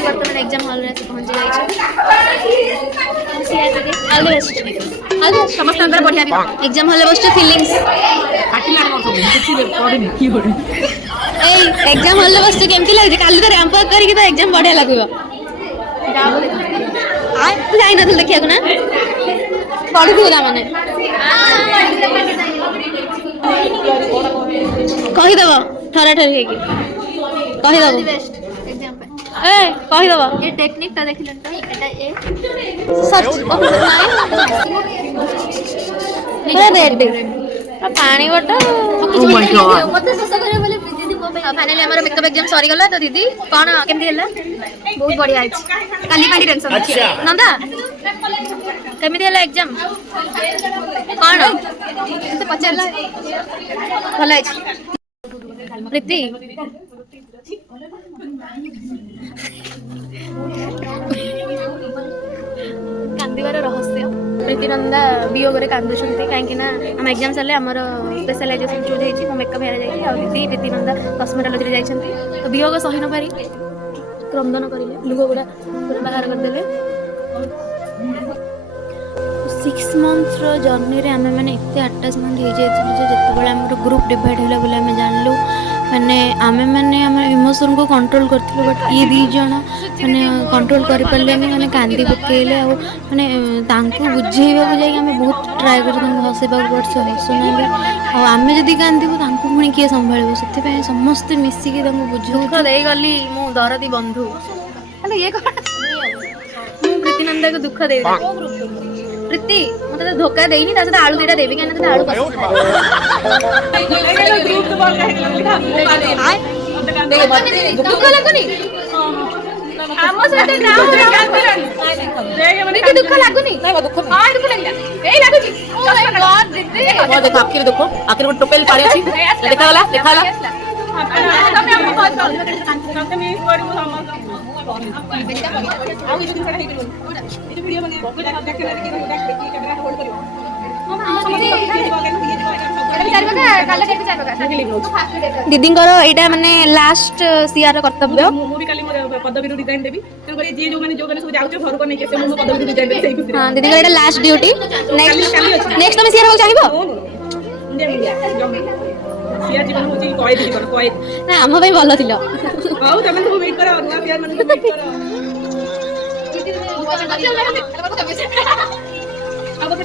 ଆମେ ବର୍ତ୍ତମାନ ଏକ୍ଜାମ ହଲ୍ରେ ଆସି ପହଞ୍ଚି ଯାଇଛୁ। ସମସ୍ତଙ୍କର ବଢ଼ିଆ ଏକ୍ଜାମ ହଲ୍ରେ ବସିଛୁ ଫିଲିଙ୍ଗସ୍ ଏଇ ଏକ୍ଜାମ ହଲ୍ରେ ବସିଛୁ କେମିତି ଲାଗୁଛି? କାଲି ତ ର୍ୟାମ୍ପ ୱାକ୍ କରିକି ତ ଏକ୍ଜାମ ବଢ଼ିଆ ଲାଗିବ। ତୁ ଯାଇନଥିଲୁ ଦେଖିବାକୁ ନା? ପଢୁଥିବୁ ତାମାନେ କହିଦବ ଥରା ଥରି ହେଇକି କହିଦବ ଏ କହିଦବ ଏ ଟେକ୍ନିକ୍ ଟା ଦେଖିଲନି ତ ଏଟା ଏ ସର୍ଚ୍ଚ ରେଡି ପାଣି ବଟ ମତେ ଶେଷ କରିବ ବୋଲି ଦିଦି ମୋ ପାଇଁ ଫାଇନାଲି ଆମର ମେକଅପ୍ ଏକ୍ଜାମ ସରିଗଲା ତ ଦିଦି କଣ କେମିତି ହେଲା? ବହୁତ ବଢିଆ ହେଇଛି କାଲି ପାଇଁ ଟେନସନ ଅଛି ନନ୍ଦା କେମିତି ହେଲା ଏକ୍ଜାମ କଣ ସେ ପଚାରିଲା ଭଲ ହେଇଛି ପ୍ରୀତି କାନ୍ଦିବାର ରହସ୍ୟ ପ୍ରୀତିନନ୍ଦା ବିୟୋଗରେ କାନ୍ଦୁଛନ୍ତି କାହିଁକି ନା ଆମ ଏକ୍ଜାମ ସରିଲେ ଆମର ସ୍ପେଶାଲାଇଜେସନ୍ ଚୁଜ୍ ହେଇଛି ମୋ ମେକଅପ୍ ହେରା ଯାଇଛି ଆଉ ଦିଦି ପ୍ରୀତିନନ୍ଦା କସ୍ମେଟୋଲୋଜିରେ ଯାଇଛନ୍ତି ତ ବିୟୋଗ ସହି ନ ପାରି କ୍ରନ୍ଦନ କରିଲେ ଲୁହ ଗୁଡ଼ା ପୁରା ବାହାର କରିଦେଲେ 6 monthର ଜର୍ଣ୍ଣିରେ ଆମେ ମାନେ ଏତେ ଆଟାଚମେଣ୍ଟ ହେଇଯାଇଥିଲୁ ଯେ ଯେତେବେଳେ ଆମର ଗ୍ରୁପ୍ ଡିଭାଇଡ୍ ହେଲା ବୋଲି ଆମେ ଜାଣିଲୁ ମାନେ ଆମେ ମାନେ ଆମର ଇମୋସନକୁ କଣ୍ଟ୍ରୋଲ କରିଥିଲୁ ବଟ୍ ଇଏ ଦୁଇ ଜଣ ମାନେ କଣ୍ଟ୍ରୋଲ କରିପାରିଲେନି ମାନେ କାନ୍ଦି ପକେଇଲେ ଆଉ ମାନେ ତାଙ୍କୁ ବୁଝେଇବାକୁ ଯାଇକି ଆମେ ବହୁତ ଟ୍ରାଏ କରୁଛୁ ତାଙ୍କୁ ହସେଇବାକୁ ପଡ଼ୁଛି ହସୁନାହାନ୍ତି ଆଉ ଆମେ ଯଦି କାନ୍ଦିବୁ ତାଙ୍କୁ ପୁଣି କିଏ ସମ୍ଭାଳିବ ସେଥିପାଇଁ ସମସ୍ତେ ମିଶିକି ତାଙ୍କୁ ବୁଝାଉଛୁ ଦେଇଗଲି ମୁଁ ଦରଦି ବନ୍ଧୁ ହେଲେ ଇଏ କ'ଣ ମୁଁ ପ୍ରୀତିନନ୍ଦାକୁ ଦୁଃଖ ଦେଇଦେଲି ପ୍ରୀତି ମୁଁ ତତେ ଧୋକା ଦେଇନି ତା ସହିତ ଆଳୁ ଦିଟା ଦେବି କାହିଁକି ତତେ ଆଳୁ ପସନ୍ଦ ଦୁଃଖ ଲାଗୁନି ଆମ ସହିତ ଦୁଃଖ ଲାଗୁନି ଆଖିରେ ଦେଖ ଆଖିରେ ଗୋଟେ ଟୋପେଲ ପାଣି ଅଛି ଦେଖାଗଲା ଦେଖାଗଲା दीदींकर एटा माने लास्ट सीआर कर्तव्य पदवी रिजाइन देबी तो करे जे जो माने सब जाउछ घर को नै के से पदवी रिजाइन देबी सही खुशी हां दीदींकर एटा लास्ट ड्यूटी नेक्स्ट तुम सीआर हो चाहिबो सीआर जीवन होची कॉलेज जीवन कॉलेज ना हम भाई भलो थिलो आउ तमे सब वेट करो नवा सीआर माने वेट करो अब से